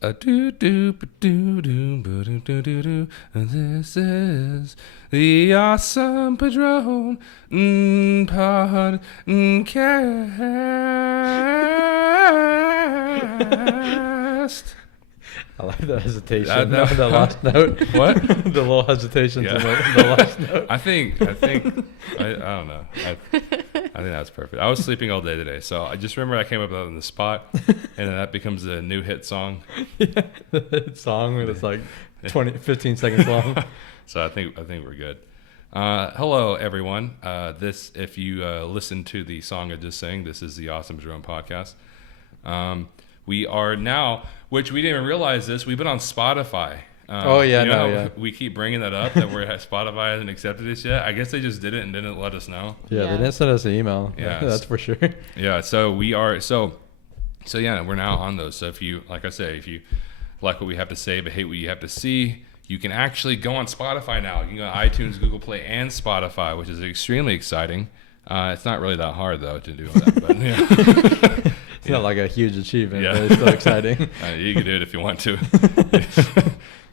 A doo doo ba doo doo ba doo doo doo doo. This is the awesome Padrone podcast. I like the hesitation. No. The last note. What? The little hesitations Yeah. in the last note. I don't know. I think that's perfect. I was sleeping all day today, so I just remember I came up with that on the spot, and then that becomes a new hit song. Yeah, the song that's like 15 seconds long. So I think we're good. Hello, everyone. If you listen to the song I just sang, this is the Awesome Jerome podcast. We are now, which we didn't even realize this, we've been on Spotify. We keep bringing that up, that Spotify hasn't accepted this yet. I guess they just did it and didn't let us know. Yeah, they didn't send us an email. Yeah, that's for sure. Yeah, so we are, so yeah, we're now on those. So if you, like I say, if you like what we have to say but hate what you have to see, you can actually go on Spotify now. You can go to iTunes, Google Play, and Spotify, which is extremely exciting. It's not really that hard, though, to do that. But, yeah. It's not like a huge achievement, Yeah. but it's still exciting. You can do it if you want to.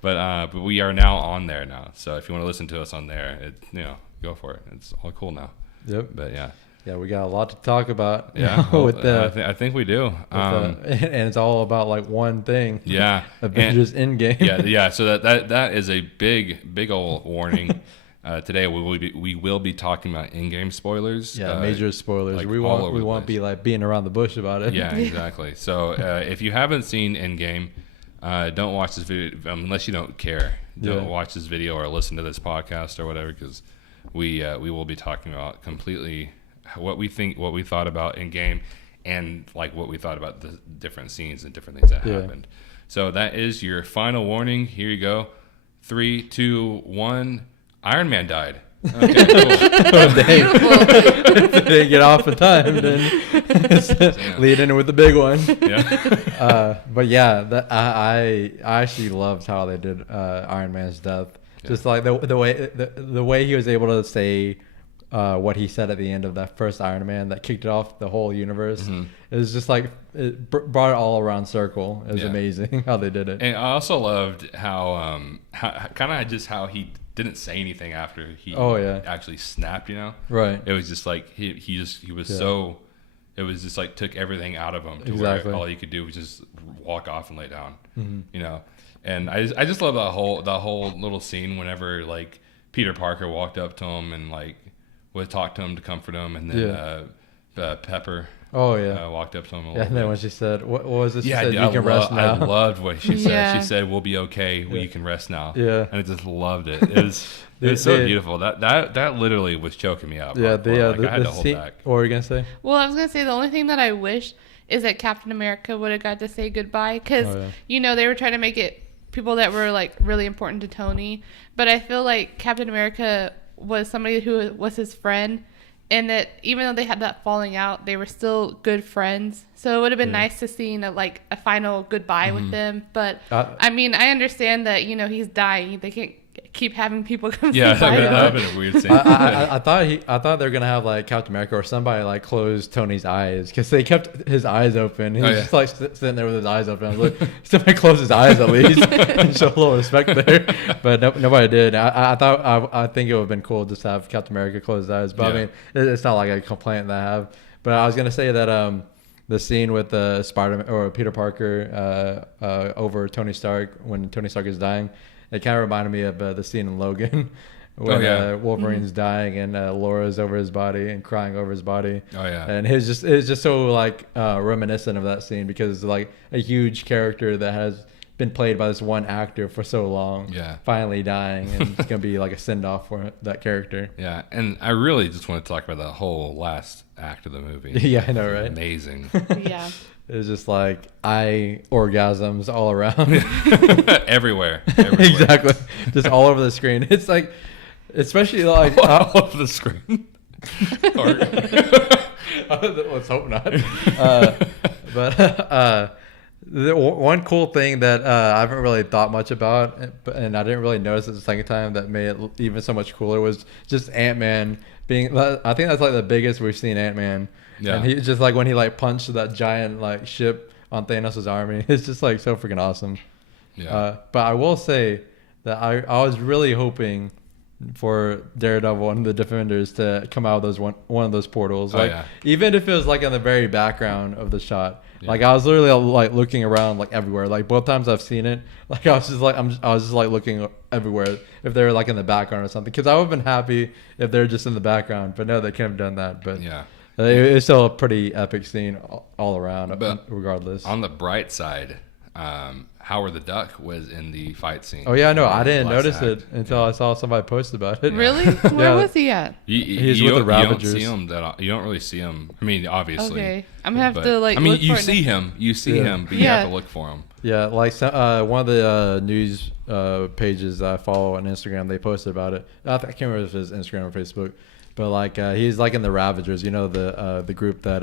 But we are now on there now. So if you want to listen to us on there, go for it. It's all cool now. Yep. But yeah. Yeah, we got a lot to talk about. Yeah, I think we do. And it's all about like one thing. Yeah, Avengers Endgame. Yeah. So that is a big old warning. Today we will be talking about Endgame spoilers. Yeah, major spoilers. Like we won't be like beating around the bush about it. Yeah, exactly. So if you haven't seen Endgame, don't watch this video unless you don't care. Don't watch this video or listen to this podcast or whatever, because we will be talking about completely what we thought about Endgame, and like what we thought about the different scenes and different things that happened. So that is your final warning. Here you go. 3, 2, 1. Iron Man died. Okay, cool. They didn't get off in time, then lead in with the big one. Yeah. But yeah, I actually loved how they did Iron Man's death. Yeah. Just like the way he was able to say what he said at the end of that first Iron Man that kicked it off the whole universe. Mm-hmm. It was just like it brought it all around circle. It was amazing how they did it. And I also loved how how he didn't say anything after he actually snapped. Right. It was just like he was so. It was just like took everything out of him to where all he could do was just walk off and lay down. Mm-hmm. And I just love that whole little scene whenever like Peter Parker walked up to him and like would talk to him to comfort him, and then Pepper. Walked up to him a little bit. And then when she said, what was this? Yeah, she said, you can rest now. I loved what she said. Yeah. She said, we'll be okay. You can rest now. Yeah. And I just loved it. It was so beautiful. That literally was choking me out. Yeah, I had to hold back. What were you going to say? Well, I was going to say the only thing that I wish is that Captain America would have got to say goodbye. Because, they were trying to make it people that were, like, really important to Tony. But I feel like Captain America was somebody who was his friend. And that even though they had that falling out, they were still good friends. So it would have been nice to see a final goodbye with them. But I understand that he's dying. They can't keep having people come. Yeah, that would have been a weird scene. I thought they were gonna have like Captain America or somebody like close Tony's eyes, because they kept his eyes open. He was just like sitting there with his eyes open. I was like, somebody close his eyes at least and show a little respect there. But nobody did. I think it would have been cool just to have Captain America close his eyes. But I mean, it's not like a complaint that I have. But I was gonna say that the scene with Spider-Man or Peter Parker over Tony Stark when Tony Stark is dying. It kind of reminded me of the scene in Logan when Wolverine's dying and Laura's over his body and crying over his body. Oh yeah. And it was just so like reminiscent of that scene, because it's like a huge character that has been played by this one actor for so long. Yeah. Finally dying, and it's gonna be like a send off for that character. Yeah, and I really just want to talk about the whole last act of the movie. Yeah, I know, right? Amazing. Yeah. It was just like orgasms all around. Everywhere. Exactly. Just all over the screen. It's like, especially like all over the screen. Let's hope not. But the one cool thing that I haven't really thought much about, and I didn't really notice it the second time, that made it even so much cooler, was just Ant-Man being. I think that's like the biggest we've seen Ant-Man. Yeah. And he just like when he like punched that giant like ship on Thanos' army. It's just like so freaking awesome. Yeah. But I will say that I was really hoping for Daredevil and the Defenders to come out of those one of those portals. Like even if it was like in the very background of the shot. Yeah. Like I was literally like looking around like everywhere. Like both times I've seen it, like I was just like looking everywhere if they were like in the background or something. Because I would have been happy if they're just in the background. But no, they couldn't have done that. But yeah, it's still a pretty epic scene all around. But regardless. On the bright side, Howard the Duck was in the fight scene. Oh yeah, no, I didn't notice it until I saw somebody post about it. Really? Where was he at? He's with the Ravagers. You don't see him you don't really see him. I mean, obviously. Okay, I'm gonna have to like. I mean, look you for see him, but you have to look for him. Yeah, like one of the news pages that I follow on Instagram, they posted about it. I can't remember if it's Instagram or Facebook, but like he's like in the Ravagers. You know the group that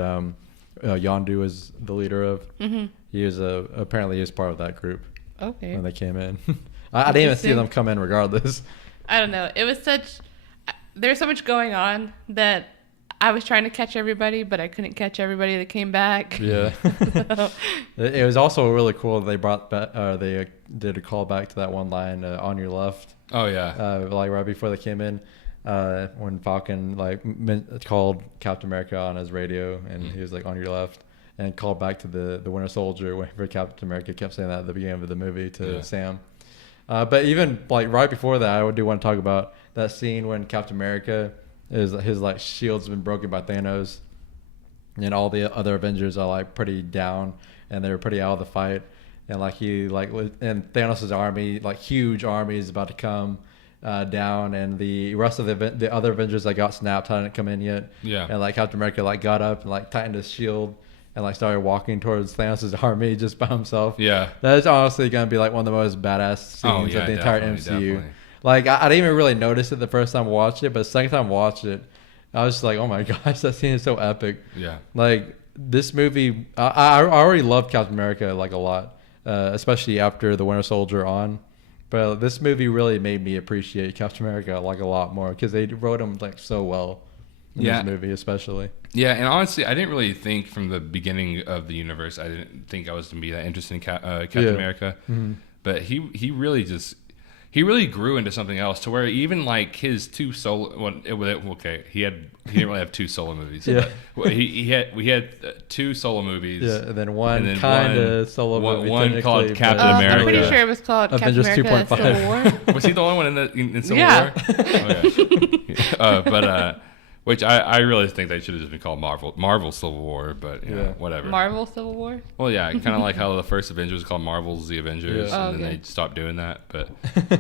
Yondu is the leader of. Mm-hmm. He is apparently he was part of that group. Okay. When they came in, I didn't even see them come in. Regardless, I don't know. It was there's so much going on that I was trying to catch everybody, but I couldn't catch everybody that came back. Yeah. So. It was also really cool that they brought back. They did a callback to that one line on your left. Oh yeah. Like right before they came in. When Falcon called Captain America on his radio and he was like on your left and called back to the Winter Soldier whenever Captain America kept saying that at the beginning of the movie to Sam. But even like right before that, I do want to talk about that scene when Captain America his like shield's been broken by Thanos and all the other Avengers are like pretty down and they're pretty out of the fight and like and Thanos' army, like huge army, is about to come down, and the rest of the other Avengers that got snapped hadn't come in yet. Yeah. And like Captain America like got up and like tightened his shield and like started walking towards Thanos' army just by himself. Yeah. That is honestly gonna be like one of the most badass scenes of the entire MCU. Definitely. Like I didn't even really notice it the first time I watched it, but the second time I watched it, I was just like, oh my gosh, that scene is so epic. Yeah. Like this movie, I already loved Captain America like a lot, especially after the Winter Soldier on. But this movie really made me appreciate Captain America like a lot more because they wrote him like so well in this movie, especially. Yeah, and honestly, I didn't really think from the beginning of the universe, I didn't think I was going to be that interested in Captain America. Mm-hmm. But he really just... He really grew into something else to where even like his two solo. Well, he didn't really have two solo movies. Yeah, we had two solo movies. Yeah, and then one kind of solo movie. One called Captain America. I'm pretty sure it was called Avengers Captain America 2.5. Civil War. Was he the only one in Civil War? Oh, yeah. Which I really think they should have just been called Marvel Civil War, but you know, whatever. Marvel Civil War? Well, yeah, kind of like how the first Avengers was called Marvel's The Avengers, and then they stopped doing that. But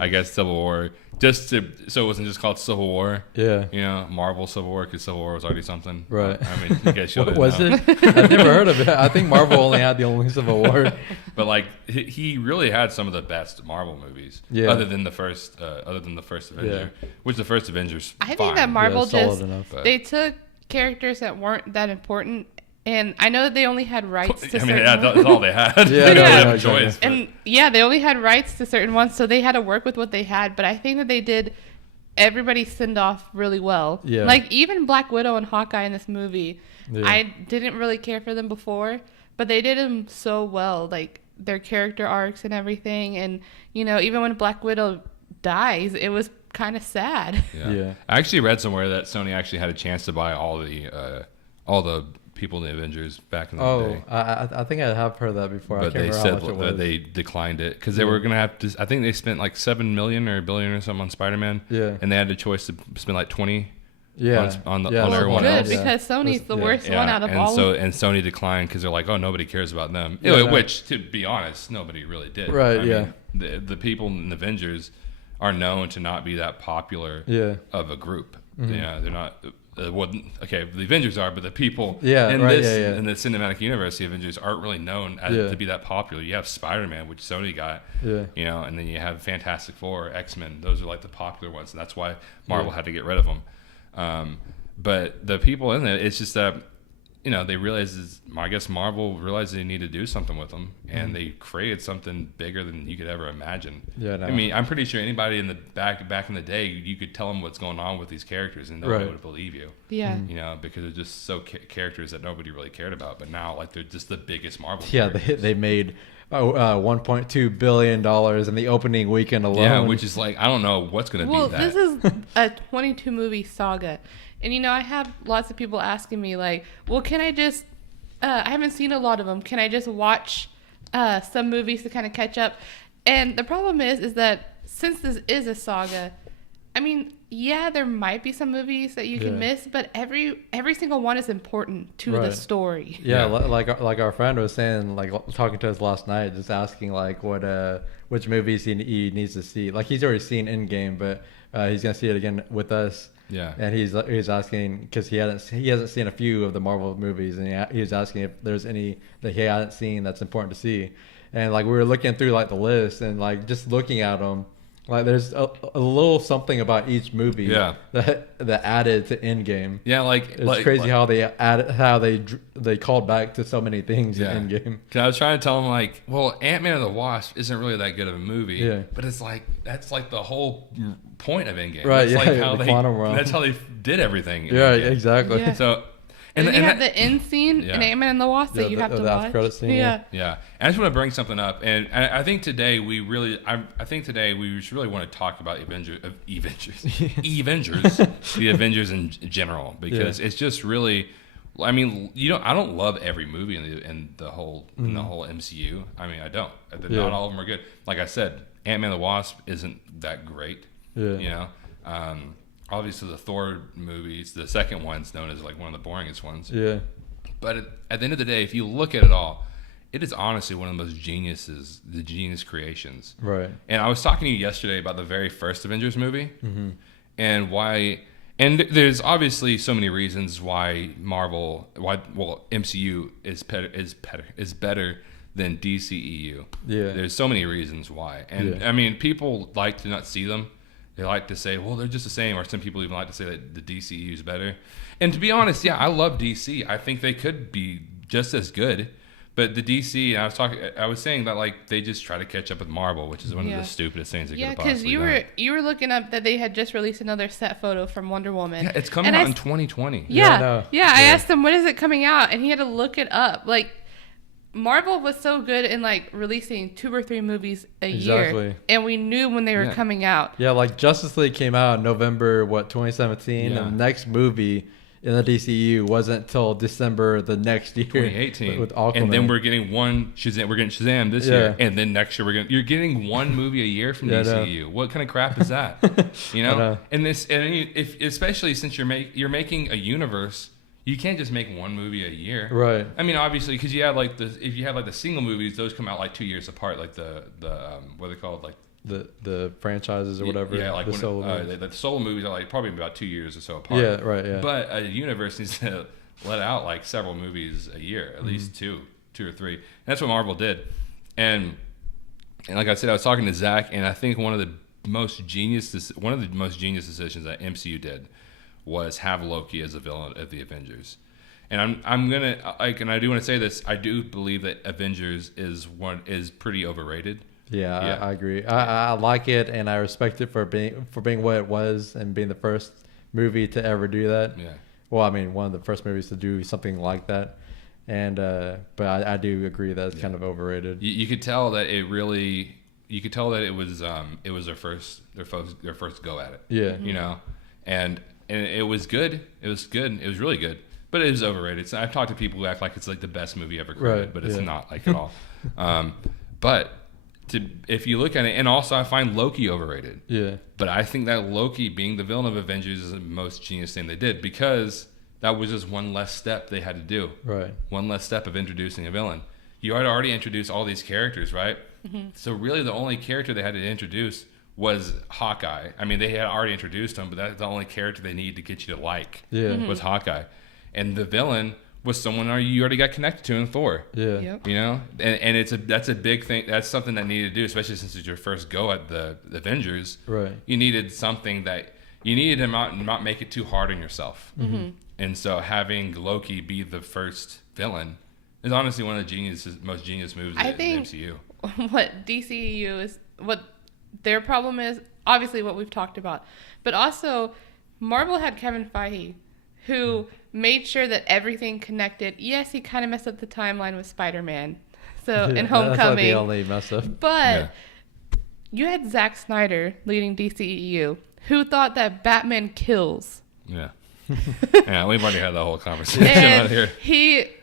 I guess Civil War, so it wasn't just called Civil War. Yeah. You know, Marvel Civil War, because Civil War was already something. Right. I mean, you guys should was it? I've never heard of it. I think Marvel only had the only Civil War. But like, he really had some of the best Marvel movies. Yeah. Other than the first Avenger, which the first Avengers. I think that Marvel they took characters that weren't that important, and I know that they only had rights to certain that's all they had. They didn't have a choice. And they only had rights to certain ones, so they had to work with what they had. But I think that they did everybody send off really well. Yeah. Like even Black Widow and Hawkeye in this movie, I didn't really care for them before, but they did them so well, like their character arcs and everything. And you know, even when Black Widow dies, it was kind of sad. Yeah. I actually read somewhere that Sony actually had a chance to buy all the people in the Avengers back in the day. I think I have heard that before. But they said that they declined it because they were going to have to. I think they spent like $7 million or $1 billion or something on Spider-Man. Yeah. And they had a choice to spend like 20. On everyone else. Because Sony's the worst one out of all. And Sony declined because they're like, oh, nobody cares about them. Which, to be honest, nobody really did. Right. I mean, the people in the Avengers are known to not be that popular of a group. Mm-hmm. Yeah, they're not. The Avengers are, but the people in the cinematic universe, the Avengers aren't really known to be that popular. You have Spider-Man, which Sony got, you know, and then you have Fantastic Four, X-Men. Those are like the popular ones, and that's why Marvel had to get rid of them. But the people in it, it's just that they realized, I guess Marvel realized they needed to do something with them, and they created something bigger than you could ever imagine. Yeah, no. I mean, I'm pretty sure anybody in the back in the day, you could tell them what's going on with these characters, and nobody would believe you. Yeah. Because they're just so characters that nobody really cared about. But now, like, they're just the biggest Marvel. Yeah, they made $1.2 billion in the opening weekend alone. Yeah, which is like, I don't know what's going to beat that. This is a 22 movie saga. And, I have lots of people asking me, like, well, can I just, I haven't seen a lot of them. Can I just watch some movies to kind of catch up? And the problem is that since this is a saga, I mean, yeah, there might be some movies that you can miss, but every single one is important to the story. Yeah, like our friend was saying, like talking to us last night, just asking like which movies he needs to see. Like he's already seen Endgame, but he's gonna see it again with us. Yeah, and he's asking because he hasn't seen a few of the Marvel movies, and he was asking if there's any that he hadn't seen that's important to see. And like we were looking through like the list and like just looking at them. Like there's a little something about each movie that added to Endgame. Yeah, it's crazy how they called back to so many things in Endgame. I was trying to tell him like, well, Ant-Man and the Wasp isn't really that good of a movie, but it's like that's like the whole point of Endgame. Right? It's like how that's how they did everything. Yeah, exactly. Yeah. So. And then you have the end scene in Ant-Man and the Wasp that you have to watch. Credit scene, yeah. I just want to bring something up, and I think today we really just really want to talk about the Avengers in general, because it's just really. I mean, I don't love every movie in the whole MCU. I mean, I don't. Not all of them are good. Like I said, Ant-Man and the Wasp isn't that great. Yeah. Obviously, the Thor movies, the second one's known as like one of the boringest ones. Yeah. But at the end of the day, if you look at it all, it is honestly one of the most genius creations. Right. And I was talking to you yesterday about the very first Avengers movie, and why. And there's obviously so many reasons why MCU is better than DCEU. Yeah. There's so many reasons why, and I mean, people like to not see them. They like to say, well, they're just the same, or some people even like to say that the DCEU is better. And to be honest, I love DC. I think they could be just as good. But the DC, I was saying that like they just try to catch up with Marvel, which is one of the stupidest things they could have possibly done. Yeah, because you were looking up that they had just released another set photo from Wonder Woman. Yeah, it's coming out in 2020. I asked him, when is it coming out? And he had to look it up. Like, Marvel was so good in like releasing 2 or 3 movies a year, and we knew when they were coming out. Yeah, like Justice League came out in November 2017, and the next movie in the DCU wasn't till December the next year, 2018, with Aquaman. And then we're getting Shazam. We're getting Shazam this year, and then next year you're getting one movie a year from DCU. What kind of crap is that? And especially since you're making a universe. You can't just make one movie a year, right? I mean, obviously, because you have like if you have like the single movies, those come out like 2 years apart, like the what are they called, like the franchises or whatever. Yeah, like the solo movies are like probably about 2 years or so apart. Yeah, right. Yeah, but a universe needs to let out like several movies a year, at least two or three. And that's what Marvel did, and like I said, I was talking to Zach, and I think one of the most genius decisions that MCU did was have Loki as a villain of the Avengers. And I'm gonna and I do want to say this, I do believe that Avengers is pretty overrated. Yeah. I agree. I like it, and I respect it for being what it was and being the first movie to ever do that. Yeah. Well, I mean, one of the first movies to do something like that. And but I do agree that it's kind of overrated. You could tell that it really. You could tell that it was their first go at it. Yeah. And it was good. It was good. It was really good. But it was overrated. So I've talked to people who act like it's like the best movie ever created, but it's not like at all. But if you look at it, and also I find Loki overrated. Yeah. But I think that Loki being the villain of Avengers is the most genius thing they did, because that was just one less step they had to do. Right. One less step of introducing a villain. You had already introduced all these characters, right? Mm-hmm. So really the only character they had to introduce was Hawkeye. I mean, they had already introduced him, but that's the only character they needed to get you to like was Hawkeye. And the villain was someone you already got connected to in Thor. Yeah. Yep. And that's a big thing. That's something that needed to do, especially since it's your first go at the Avengers. Right. You needed something that you needed to not make it too hard on yourself. Mm-hmm. And so having Loki be the first villain is honestly one of the most genius moves in the MCU. What DCEU is, what their problem is, obviously what we've talked about. But also, Marvel had Kevin Feige, who made sure that everything connected. Yes, he kind of messed up the timeline with Spider-Man. So, in Homecoming. That's not the only mess up. But you had Zack Snyder leading DCEU, who thought that Batman kills. Yeah. Yeah, we've already had that whole conversation out here.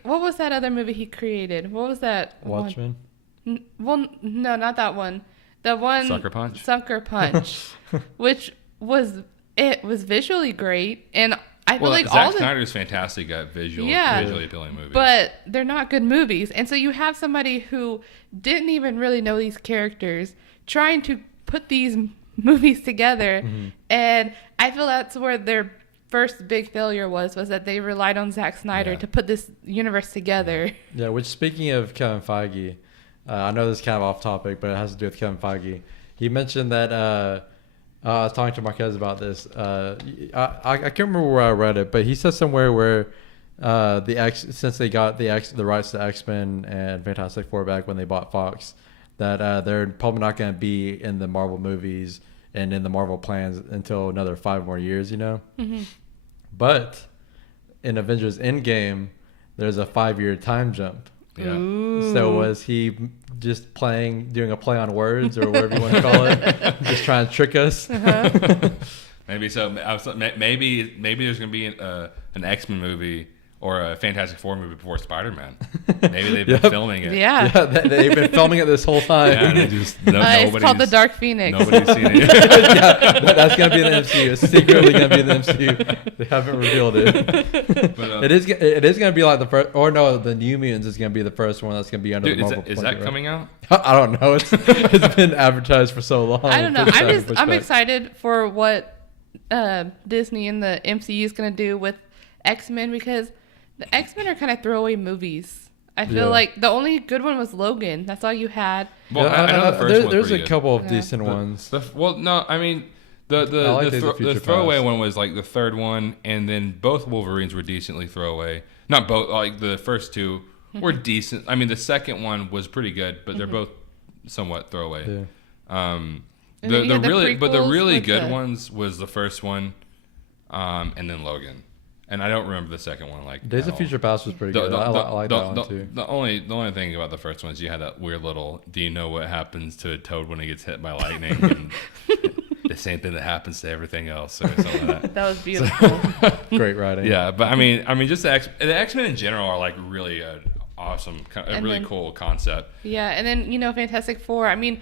What was that other movie he created? What was that? Watchmen? Well, no, not that one. The one Sucker Punch, which was visually great, and I feel like Zack Snyder's fantastic at visually appealing movies, but they're not good movies. And so you have somebody who didn't even really know these characters trying to put these movies together, and I feel that's where their first big failure was that they relied on Zack Snyder to put this universe together. Yeah, which, speaking of Kevin Feige, I know this is kind of off topic, but it has to do with Kevin Feige. He mentioned that I was talking to Marquez about this. I can't remember where I read it, but he said somewhere where since they got the rights to X-Men and Fantastic Four back when they bought Fox, that they're probably not going to be in the Marvel movies and in the Marvel plans until another 5 more years, you know? Mm-hmm. But in Avengers Endgame, there's a 5-year time jump. Yeah. Ooh. So was he just doing a play on words or whatever you want to call it, just trying to trick us? Uh-huh. Maybe so. Maybe there's going to be an X-Men movie or a Fantastic Four movie before Spider-Man. Maybe they've been filming it. Yeah, they've been filming it this whole time. Yeah, they just it's called The Dark Phoenix. Nobody's seen it. That's gonna be in the MCU. It's secretly gonna be in the MCU. They haven't revealed it. But, it is gonna be like the first, or no, the New Mutants is gonna be the first one that's gonna be under the Marvel. Is that coming out? I don't know. It's been advertised for so long. I don't know. I'm excited for what Disney and the MCU is gonna do with X-Men, because the X-Men are kind of throwaway movies. I feel like the only good one was Logan. That's all you had. Well, I know the first one. There's a couple of decent ones. The throwaway one was like the third one, and then both Wolverines were decently throwaway. Not both. Like the first two were decent. I mean, the second one was pretty good, but they're both somewhat throwaway. Yeah. The really good ones was the first one, and then Logan. And I don't remember the second one. Like Days of Future Past was pretty good. I like that one too. The only thing about the first one is you had that weird little, do you know what happens to a toad when it gets hit by lightning? And the same thing that happens to everything else, or something like that. That was beautiful. Great writing. Yeah, but I mean, just the X-Men in general are like really awesome, cool concept. Yeah, and then Fantastic Four. I mean,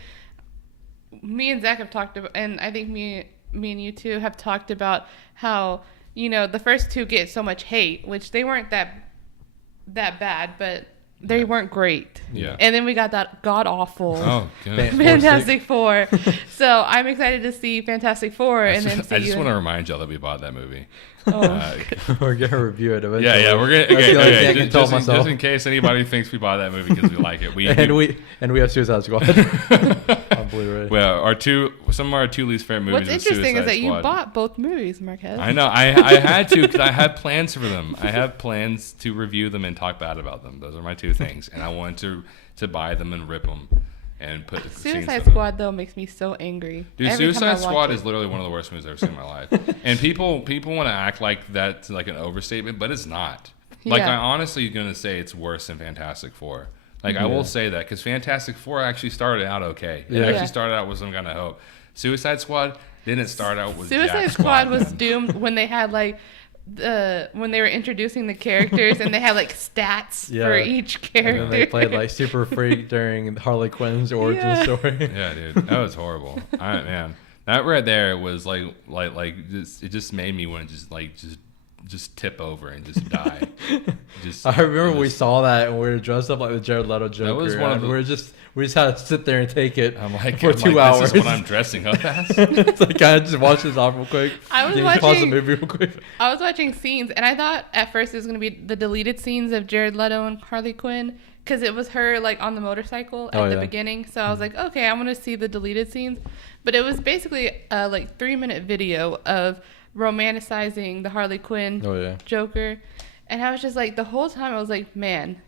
me and Zach have talked about, and I think me and you too have talked about how. The first two get so much hate, which they weren't that bad, but they weren't great. Yeah. And then we got that god-awful Fantastic Four. So I'm excited to see Fantastic Four and then see I just want to remind y'all that we bought that movie. Oh. We're going to review it eventually. Yeah, we're going to. Just in case anybody thinks we bought that movie because we like it. We have Suicide Squad on Blu-ray. Well, some of our two least favorite movies. What's interesting is that you bought both movies, Marquez. I know. I had to because I had plans for them. I have plans to review them and talk bad about them. Those are my two things. And I wanted to buy them and rip them. And put Suicide Squad though makes me so angry. Dude, Suicide Squad is literally one of the worst movies I've ever seen in my life. And people want to act like that's like an overstatement, but it's not. Like I honestly gonna say it's worse than Fantastic Four. Like I will say that because Fantastic Four actually started out okay. It actually started out with some kind of hope. Suicide Squad didn't start out with Suicide Squad was doomed when they had like. When they were introducing the characters and they had like stats for each character. And then they played like Super Freak during Harley Quinn's origin story. Yeah, dude, that was horrible. Man, that right there was like it just made me want to just tip over and just die. I remember we saw that and we were dressed up like the Jared Leto Joker. That was one of we just had to sit there and take it for 2 hours. This is what I'm dressing up as. It's like, I just watch this off real quick. Pause the movie real quick. I was watching scenes, and I thought at first it was going to be the deleted scenes of Jared Leto and Harley Quinn, because it was her like on the motorcycle at the beginning. So I was like, okay, I'm going to see the deleted scenes. But it was basically a like 3-minute video of romanticizing the Harley Quinn Joker. And I was just like, the whole time I was like, man,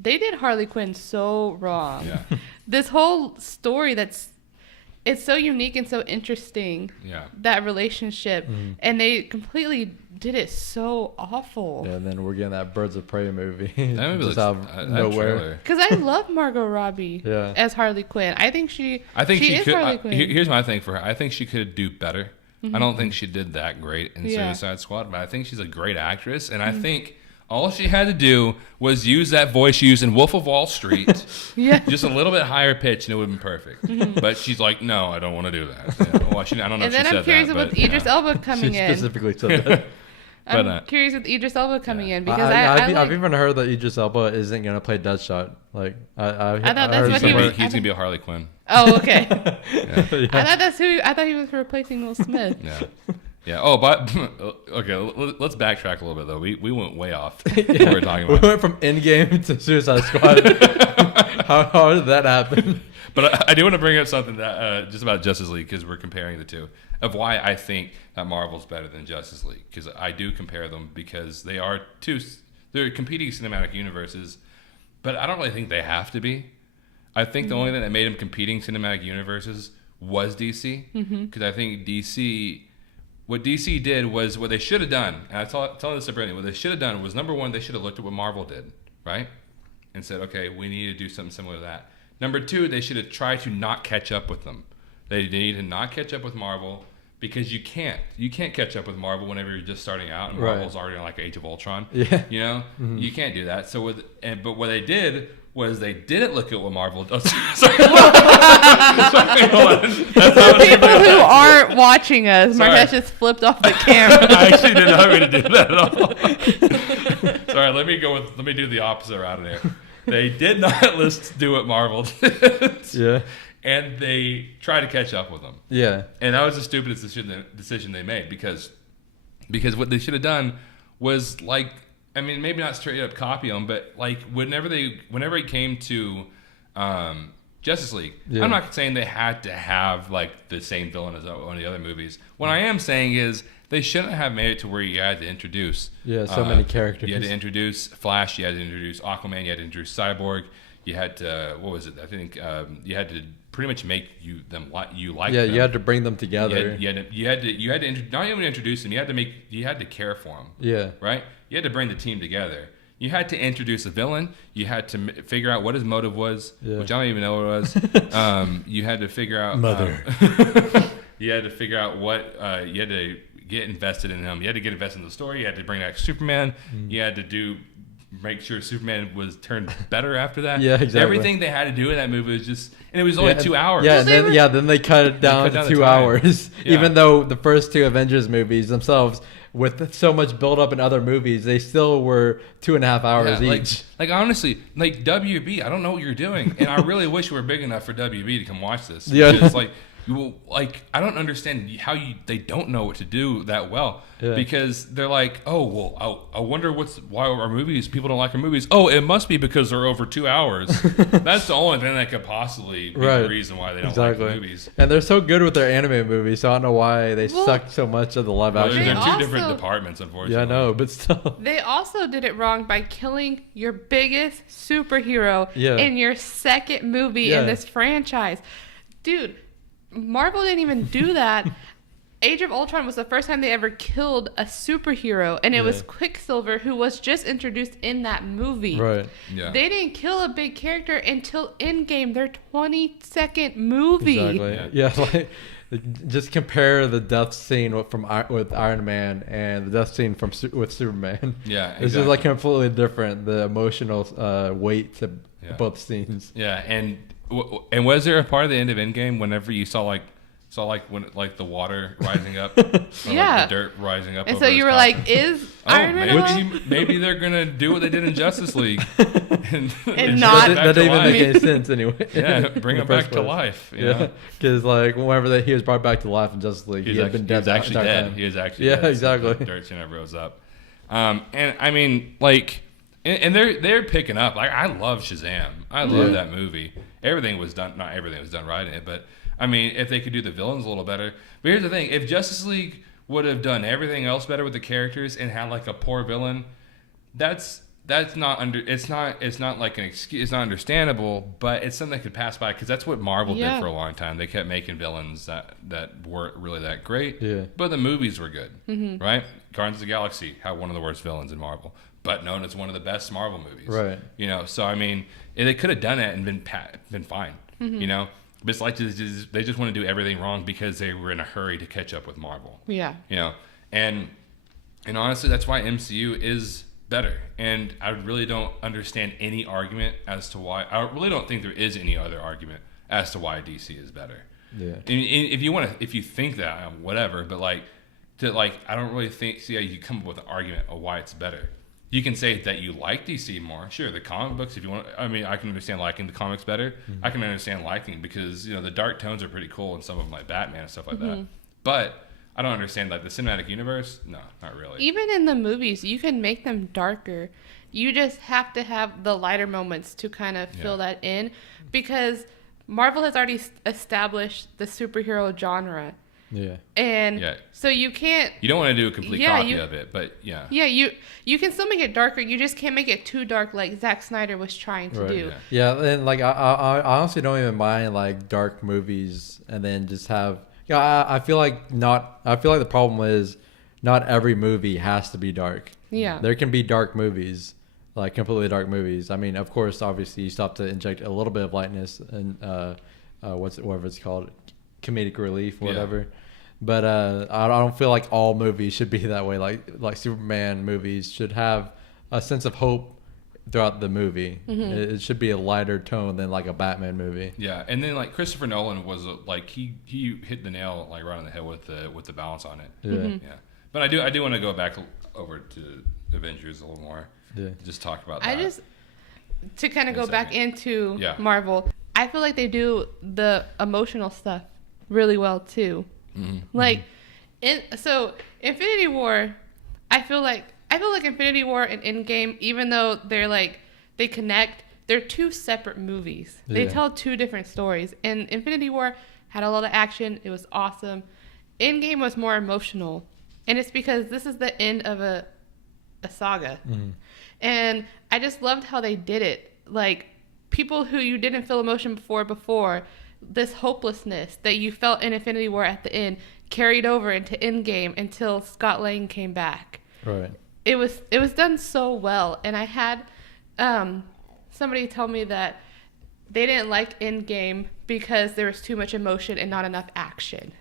they did Harley Quinn so wrong. Yeah. This whole story it's so unique and so interesting. Yeah. That relationship. Mm-hmm. And they completely did it so awful. Yeah, and then we're getting that Birds of Prey movie. That movie just out of nowhere. Because I love Margot Robbie as Harley Quinn. I think she is could, Harley Quinn. Here's my thing for her. I think she could do better. Mm-hmm. I don't think she did that great in Suicide Squad, but I think she's a great actress, and I think all she had to do was use that voice she used in Wolf of Wall Street, just a little bit higher pitch, and it would have been perfect. Mm-hmm. But she's like, no, I don't want to do that. Yeah, well, I don't know and if she said that. And then I'm curious with Idris Elba coming in. She specifically said that. I'm curious with Idris Elba coming in because I've even heard that Idris Elba isn't going to play Deadshot. Like I thought that's what he was. He's going to be a Harley Quinn. Oh, okay. I thought he was replacing Will Smith. Yeah. Yeah. Oh, but okay. Let's backtrack a little bit though. We went way off. What we're talking about. We went from Endgame to Suicide Squad. how did that happen? But I do want to bring up something that just about Justice League because we're comparing the two of why I think that Marvel's better than Justice League because I do compare them because they're competing cinematic universes, but I don't really think they have to be. I think the only thing that made them competing cinematic universes was DC because I think DC. What DC did was what they should have done, and I tell this to Brittany, what they should have done was, number one, they should have looked at what Marvel did, right? And said, okay, we need to do something similar to that. Number two, they should have tried to not catch up with them. They need to not catch up with Marvel because you can't. You can't catch up with Marvel whenever you're just starting out, and Marvel's already on like Age of Ultron. Yeah. You know? Mm-hmm. You can't do that. But what they did was they didn't look at what Marvel does. Sorry, hold on. People who aren't watching us, Marquez just flipped off the camera. I actually didn't know how to do that at all. Sorry, let me do the opposite route there. They did not do what Marvel did. Yeah. And they tried to catch up with them. Yeah. And that was the stupidest decision they made because what they should have done was like, I mean, maybe not straight up copy them, but like whenever it came to Justice League, I'm not saying they had to have like the same villain as one of the other movies. What I am saying is they shouldn't have made it to where you had to introduce so many characters. You had to introduce Flash, you had to introduce Aquaman, you had to introduce Cyborg, you had to I think you had to pretty much make you like them. You had to bring them together. You had to not even introduce them. You had to care for them. Yeah. Right. You had to bring the team together. You had to introduce a villain. You had to figure out what his motive was, which I don't even know what it was. You had to figure out you had to figure out what you had to get invested in him. You had to get invested in the story. You had to bring back Superman. You had to make sure Superman was turned better after that. Yeah, exactly. Everything they had to do in that movie was just, and it was only 2 hours. Yeah, then they cut it down to 2 hours. Yeah. Even though the first two Avengers movies themselves, with so much build up in other movies, they still were 2.5 hours each. Like honestly, like WB, I don't know what you're doing, and I really wish we were big enough for WB to come watch this. Yeah, it's like I don't understand how they don't know what to do that well because they're like, oh well, I wonder why our movies people don't like our movies. Oh, it must be because they're over 2 hours. That's the only thing that could possibly be the reason why they don't like the movies. And they're so good with their anime movies, so I don't know why they suck so much of the live action. They're two different departments, unfortunately. Yeah, I know, but still. They also did it wrong by killing your biggest superhero in your second movie in this franchise, dude. Marvel didn't even do that. Age of Ultron was the first time they ever killed a superhero, and it was Quicksilver, who was just introduced in that movie. Right. Yeah. They didn't kill a big character until Endgame, their 20-second movie. Exactly. Yeah, like just compare the death scene with Iron Man and the death scene with Superman. Yeah, exactly. This is like completely different. The emotional weight to both scenes. Yeah, and was there a part of the end of Endgame whenever you saw when the water rising up, or the dirt rising up, and so you were like, "Is Iron Man?" Maybe they're gonna do what they did in Justice League, and not that didn't even make any sense anyway. Yeah, bring him back to life. Because like whenever he was brought back to life in Justice League, he had been dead. He was actually dead. He was actually dead. Exactly. So dirt never rose up, and I mean like. And they're picking up. Like I love Shazam. I love that movie. Everything was done. Not everything was done right in it, but I mean, if they could do the villains a little better. But here's the thing: if Justice League would have done everything else better with the characters and had like a poor villain, that's not it's not like an excuse. It's not understandable, but it's something that could pass by because that's what Marvel did for a long time. They kept making villains that weren't really that great, but the movies were good, right? Guardians of the Galaxy had one of the worst villains in Marvel, but known as one of the best Marvel movies, right? You know, so I mean, they could have done that and been fine, you know. But it's like they just want to do everything wrong because they were in a hurry to catch up with Marvel. Yeah, you know, and honestly, that's why MCU is better. And I really don't understand any argument as to why. I really don't think there is any other argument as to why DC is better. Yeah. And if you think that, whatever. But I don't really see how you come up with an argument of why it's better. You can say that you like DC more. Sure, the comic books, if you want. I mean, I can understand liking the comics better. I can understand liking because the dark tones are pretty cool in some of them, like Batman and stuff like that. But I don't understand like the cinematic universe. No, not really. Even in the movies, you can make them darker. You just have to have the lighter moments to kind of fill that in, because Marvel has already established the superhero genre. Yeah. And so you can't. You don't want to do a complete copy of it, but yeah. Yeah, you can still make it darker. You just can't make it too dark like Zack Snyder was trying to do. Yeah, and like I honestly don't even mind like dark movies, and then just have. Yeah, I feel like the problem is not every movie has to be dark. Yeah. There can be dark movies, like completely dark movies. I mean, of course, obviously, you still have to inject a little bit of lightness and whatever it's called, comedic relief or whatever. But I don't feel like all movies should be that way. Like Superman movies should have a sense of hope throughout the movie. It should be a lighter tone than like a Batman movie. Yeah, and then like Christopher Nolan was like he hit the nail like right on the head with the balance on it. Yeah. But I do want to go back over to Avengers a little more. Yeah. Just talk about that. To kind of go back into Marvel, I feel like they do the emotional stuff really well too. Like Infinity War, I feel like Infinity War and Endgame, even though they connect, they're two separate movies. They tell two different stories. And Infinity War had a lot of action. It was awesome. Endgame was more emotional. And it's because this is the end of a saga. And I just loved how they did it. Like, people who you didn't feel emotion before, this hopelessness that you felt in Infinity War at the end carried over into Endgame until Scott Lang came back. Right. It was done so well, and I had somebody tell me that they didn't like Endgame because there was too much emotion and not enough action.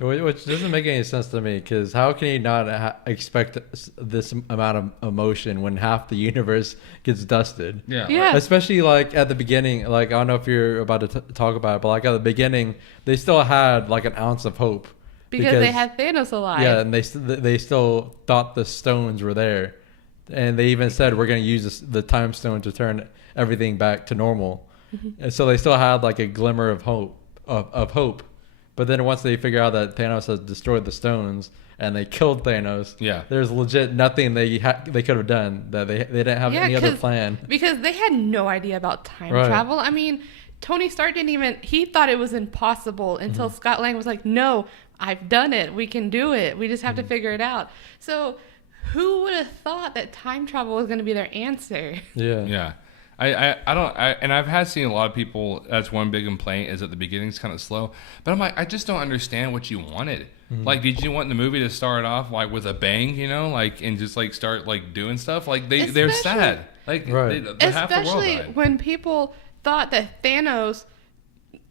Which doesn't make any sense to me, because how can you not expect this amount of emotion when half the universe gets dusted? Yeah. Especially like at the beginning, like I don't know if you're about to talk about it, but like at the beginning, they still had like an ounce of hope. Because they had Thanos alive. Yeah, and they still thought the stones were there. And they even said, we're going to use the time stone to turn everything back to normal. And so they still had like a glimmer of hope. But then once they figure out that Thanos has destroyed the stones and they killed Thanos, there's legit nothing they could have done. That they didn't have any other plan. Because they had no idea about time travel. I mean, Tony Stark he thought it was impossible until Scott Lang was like, no, I've done it. We can do it. We just have to figure it out. So who would have thought that time travel was going to be their answer? Yeah. I've seen a lot of people, that's one big complaint, is that the beginning's kind of slow. But I'm like, I just don't understand what you wanted. Like, did you want the movie to start off like with a bang, and just like start like doing stuff? Like they're sad. Like half the world died. When people thought that Thanos,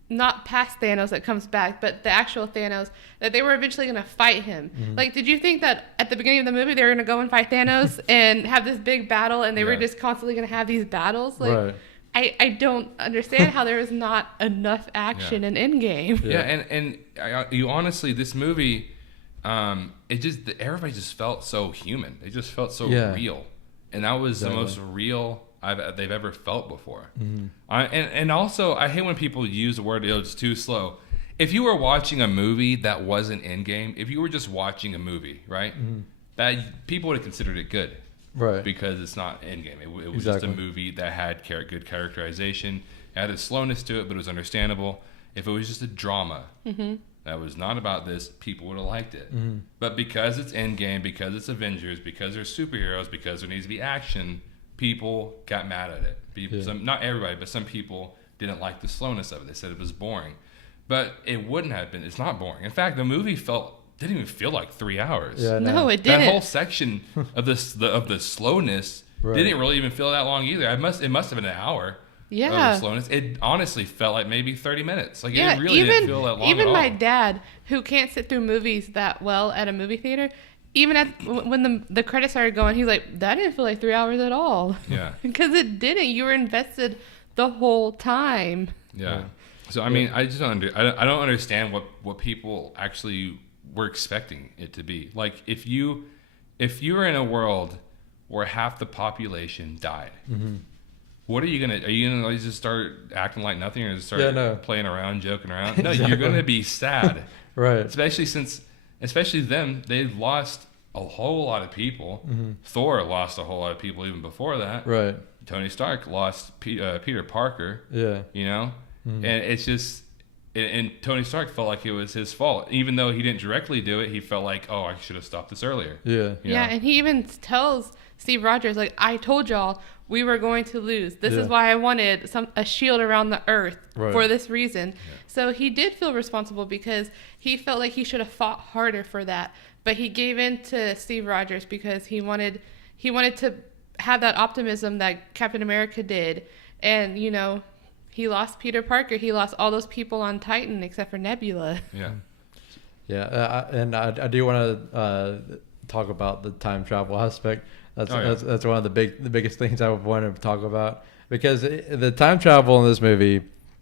not past Thanos that comes back, but the actual Thanos, that they were eventually going to fight him. Like, did you think that at the beginning of the movie they were going to go and fight Thanos and have this big battle, and they were just constantly going to have these battles? Like, I don't understand how there was not enough action in Endgame. And you honestly, this movie, everybody just felt so human. They just felt so real, and that was the most real they've ever felt before. And also, I hate when people use the word it's too slow. If you were watching a movie that wasn't Endgame, if you were just watching a movie, right, that people would have considered it good, right? Because it's not Endgame. It was just a movie that had good characterization. It had a slowness to it, but it was understandable. If it was just a drama, that was not about this, people would have liked it. Mm-hmm. But because it's Endgame, because it's Avengers, because there's superheroes, because there needs to be action, people got mad at it. Not everybody, but some people didn't like the slowness of it. They said it was boring. But it wouldn't have been. It's not boring. In fact, the movie didn't even feel like 3 hours. Yeah, no, it didn't. That whole section of the slowness didn't really even feel that long either. It must have been an hour. Yeah. Of slowness. It honestly felt like maybe 30 minutes. Like yeah, it really didn't feel that long even at all. my dad, who can't sit through movies that well at a movie theater, even when the credits started going, he's like, that didn't feel like 3 hours at all. Yeah. Because it didn't. You were invested the whole time. Yeah. So I mean, I just don't understand what people actually were expecting it to be. Like if you were in a world where half the population died. Mm-hmm. What are you gonna just start acting like nothing, or just start playing around, joking around? No, Exactly. you're gonna be sad, right? Especially them. They lost a whole lot of people. Mm-hmm. Thor lost a whole lot of people even before that. Right. Tony Stark lost Peter Parker. Yeah. You know, mm-hmm. and it's just, and Tony Stark felt like it was his fault, even though he didn't directly do it. He felt like, oh, I should have stopped this earlier. Yeah. Yeah, and he even tells Steve Rogers, like, I told y'all we were going to lose. This is why I wanted a shield around the earth for this reason. Yeah. So he did feel responsible because he felt like he should have fought harder for that. But he gave in to Steve Rogers because he wanted to have that optimism that Captain America did. And, you know, he lost Peter Parker. He lost all those people on Titan except for Nebula. Yeah. Yeah, and I do want to talk about the time travel aspect. That's one of the biggest things I wanted to talk about, because the time travel in this movie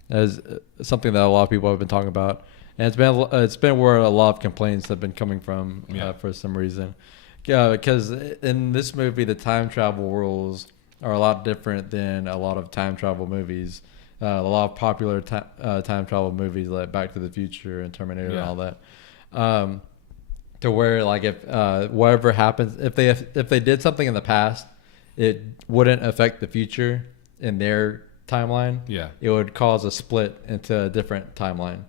is something that a lot of people have been talking about, and it's been where a lot of complaints have been coming from for some reason. Because in this movie, the time travel rules are a lot different than a lot of time travel movies. A lot of popular time travel movies like Back to the Future and Terminator and all that. To where, like, if whatever happens, if they did something in the past, it wouldn't affect the future in their timeline. Yeah, it would cause a split into a different timeline.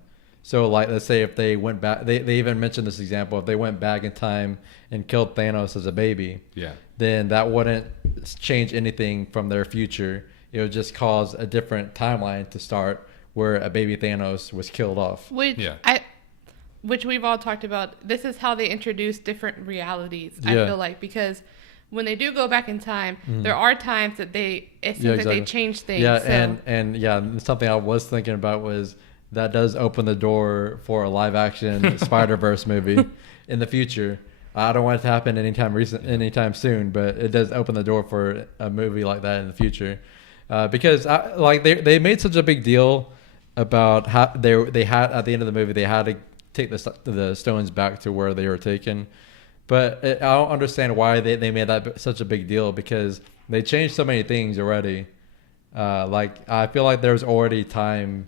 So, like, let's say if they went back, they even mentioned this example. If they went back in time and killed Thanos as a baby, then that wouldn't change anything from their future. It would just cause a different timeline to start where a baby Thanos was killed off. Which we've all talked about. This is how they introduce different realities, I feel like, because when they do go back in time, there are times that it seems like they change things. Yeah, so. and something I was thinking about was that does open the door for a live action Spider-Verse movie in the future. I don't want it to happen anytime soon, but it does open the door for a movie like that in the future. Because they made such a big deal about how they had at the end of the movie they had to take the stones back to where they were taken, but I don't understand why they made that such a big deal, because they changed so many things already. Like, I feel like there's already new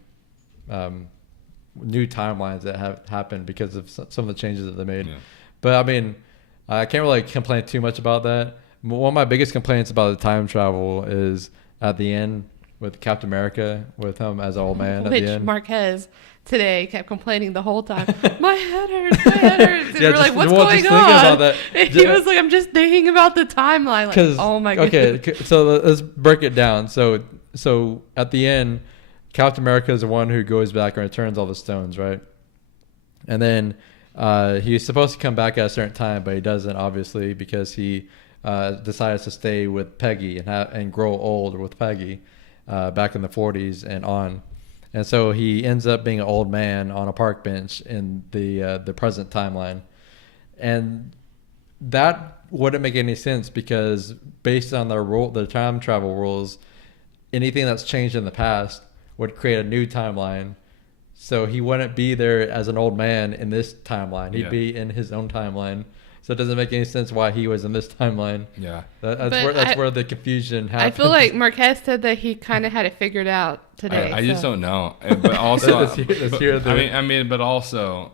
timelines that have happened because of some of the changes that they made. Yeah. But I mean, I can't really complain too much about that. One of my biggest complaints about the time travel is at the end with Captain America, with him as an old man at the end. Which Marquez today kept complaining the whole time. My head hurts. And we're like, what's going on? And he was like, I'm just thinking about the timeline. Like, oh my goodness. Okay, so let's break it down. So at the end, Captain America is the one who goes back and returns all the stones, right? And then he's supposed to come back at a certain time, but he doesn't, obviously, because he decides to stay with Peggy and grow old with Peggy back in the 40s and on. And so he ends up being an old man on a park bench in the present timeline. And that wouldn't make any sense, because based on the time travel rules, anything that's changed in the past would create a new timeline. So he wouldn't be there as an old man in this timeline. He'd be in his own timeline. So it doesn't make any sense why he was in this timeline. Yeah, that's where the confusion happens. I feel like Marquez said that he kind of had it figured out today. I just don't know. But also, but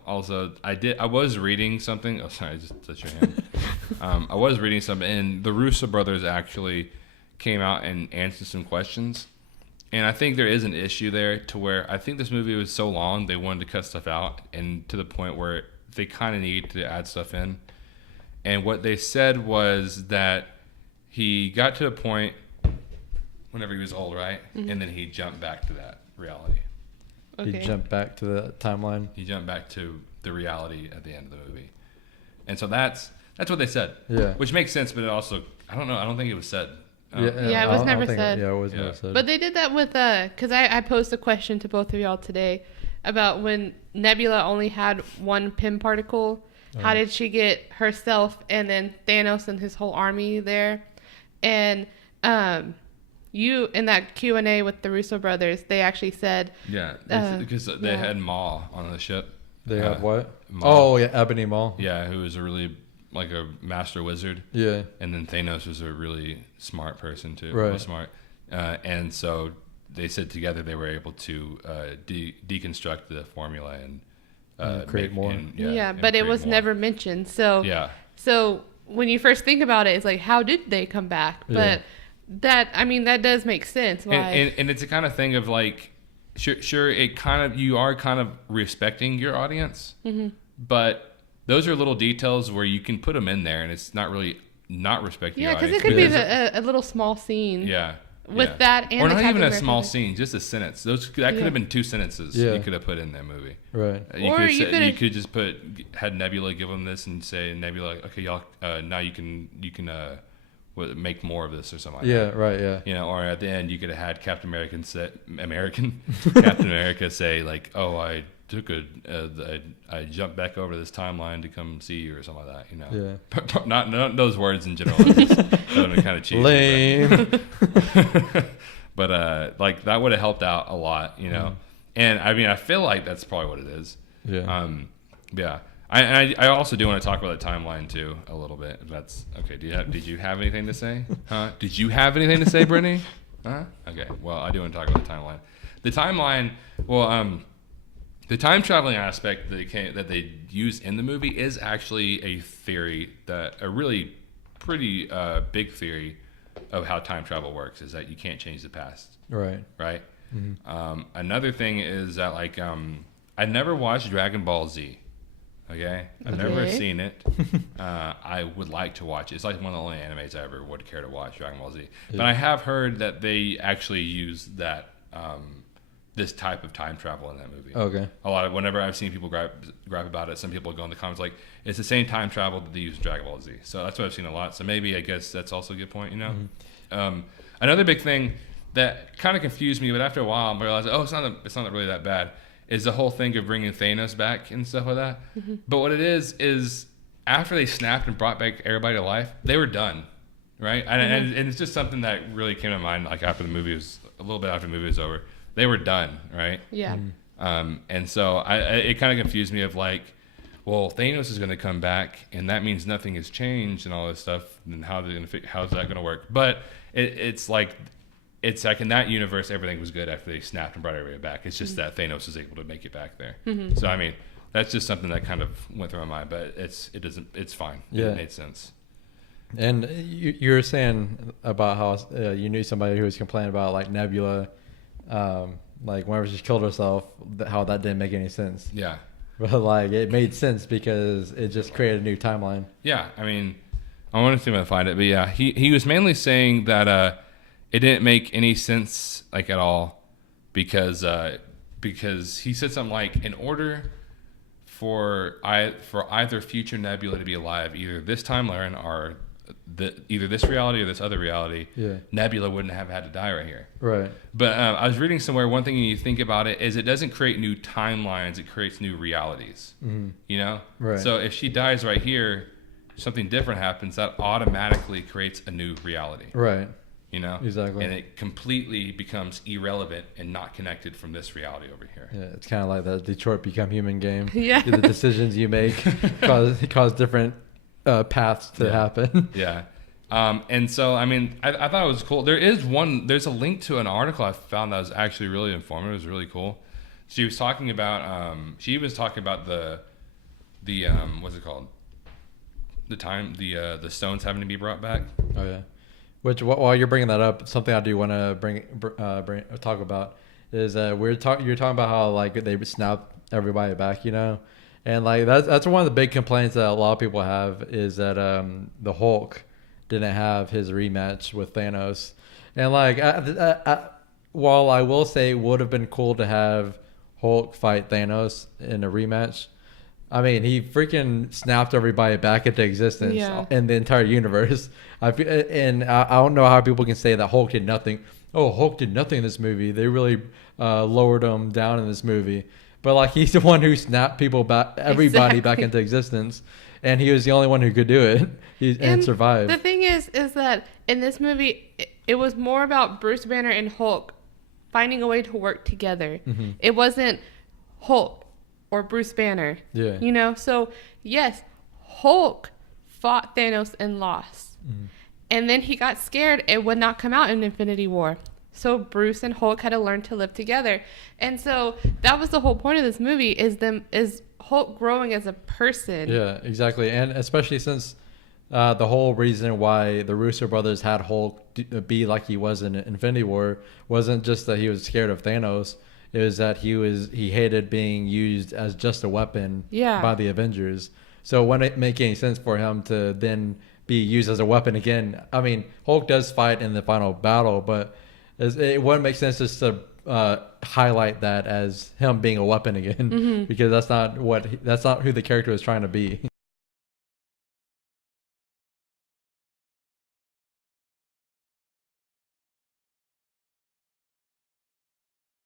also, I was reading something. Oh, sorry, I just touched your hand. I was reading something, and the Russo brothers actually came out and answered some questions. And I think there is an issue there to where I think this movie was so long they wanted to cut stuff out, and to the point where they kind of need to add stuff in. And what they said was that he got to a point whenever he was old, right? Mm-hmm. And then he jumped back to that reality. Okay. He jumped back to the timeline. He jumped back to the reality at the end of the movie. And so that's what they said. Yeah. Which makes sense, but it also, I don't know, I don't think it was said. It was never said. It was never said. But they did that with, because I posed a question to both of y'all today about when Nebula only had one Pym particle. How did she get herself and then Thanos and his whole army there? And you, in that Q&A with the Russo brothers, they actually said... Yeah, because they had Maw on the ship. They had what? Maw. Oh, yeah, Ebony Maw. Yeah, who was a really, like a master wizard. Yeah. And then Thanos was a really smart person, too. Right. Real smart. And so they said together they were able to deconstruct the formula and create more. But it was never mentioned. So So when you first think about it, it's like, how did they come back? But that does make sense. Why? And it's a kind of thing of like, sure, it kind of, you are kind of respecting your audience, but those are little details where you can put them in there, and it's not really not respecting your audience. Yeah, because it could be a little small scene. Yeah. With that and or the not even a American small scene, just a sentence. That could have been 2 sentences you could have put in that movie. Right. You could just had Nebula give them this and say, Nebula, okay, y'all, now you can make more of this or something like that. Yeah, right, yeah. You know, or at the end you could have had Captain America say like, oh, I took I jumped back over this timeline to come see you or something like that, you know. Yeah. But not those words in general. That would have been kind of cheesy. Lame. But like that would have helped out a lot, you know. And I mean, I feel like that's probably what it is. Yeah. Yeah. I also do want to talk about the timeline too a little bit. If that's okay. Did you have anything to say? Huh? Did you have anything to say, Brittany? Huh? Okay. Well, I do want to talk about the timeline. The timeline. Well, the time traveling aspect that they use in the movie is actually a theory, that a really pretty big theory of how time travel works, is that you can't change the past. Right. Right. Another thing is that like I never watched Dragon Ball Z. Okay, I've never seen it. I would like to watch it. It's like one of the only animes I ever would care to watch, Dragon Ball Z. Yeah. But I have heard that they actually use that this type of time travel in that movie. Okay. A lot of, whenever I've seen people gripe about it, some people go in the comments like, it's the same time travel that they use in Dragon Ball Z. So that's what I've seen a lot. So maybe, I guess that's also a good point, you know? Another big thing that kind of confused me, but after a while I realized, oh, it's not really that bad, is the whole thing of bringing Thanos back and stuff like that. But what it is after they snapped and brought back everybody to life, they were done, right? And it's just something that really came to mind, like after the movie was, a little bit after the movie was over. They were done, right? Yeah. And so it kind of confused me of like, well, Thanos is going to come back, and that means nothing has changed and all this stuff. And how's that going to work? But it's like in that universe, everything was good after they snapped and brought everybody back. It's just that Thanos was able to make it back there. So I mean, that's just something that kind of went through my mind. But it's fine. Yeah. It made sense. And you were saying about how you knew somebody who was complaining about like Nebula. Like whenever she killed herself, how that didn't make any sense. Yeah. But like it made sense because it just created a new timeline. Yeah, I mean, I want to see if I can find it, but yeah, he was mainly saying that it didn't make any sense like at all because he said something like, in order for either future Nebula to be alive, either this timeline or either this reality or this other reality, Nebula wouldn't have had to die right here. Right. But I was reading somewhere, one thing you think about it is it doesn't create new timelines, it creates new realities. You know? Right. So if she dies right here, something different happens, that automatically creates a new reality. Right. You know? Exactly. And it completely becomes irrelevant and not connected from this reality over here. Yeah, it's kind of like that Detroit Become Human game. Yeah. The decisions you make cause different paths to happen. Yeah. And so, I mean, I thought it was cool. There's a link to an article I found that was actually really informative. It was really cool. She was talking about, the what's it called? The stones having to be brought back. Oh yeah. Which while you're bringing that up, something I do want to talk about is you're talking about how like they snap everybody back, and like that's one of the big complaints that a lot of people have is that the Hulk didn't have his rematch with Thanos, and like while I will say it would have been cool to have Hulk fight Thanos in a rematch. I mean, he freaking snapped everybody back into existence in the entire universe. I don't know how people can say that Hulk did nothing. Oh, Hulk did nothing in this movie. They really lowered him down in this movie. But like, he's the one who snapped everybody back into existence, and he was the only one who could do it and survive. The thing is that in this movie, it was more about Bruce Banner and Hulk finding a way to work together. Mm-hmm. It wasn't Hulk or Bruce Banner. Yeah. So yes, Hulk fought Thanos and lost. Mm-hmm. And then he got scared and would not come out in Infinity War. So Bruce and Hulk had to learn to live together. And so that was the whole point of this movie is Hulk growing as a person. Yeah, exactly. And especially since the whole reason why the Russo brothers had Hulk be like he was in Infinity War wasn't just that he was scared of Thanos. It was that he hated being used as just a weapon by the Avengers. So it wouldn't make any sense for him to then be used as a weapon again. I mean, Hulk does fight in the final battle, but it wouldn't make sense just to highlight that as him being a weapon again, because that's not who the character is trying to be.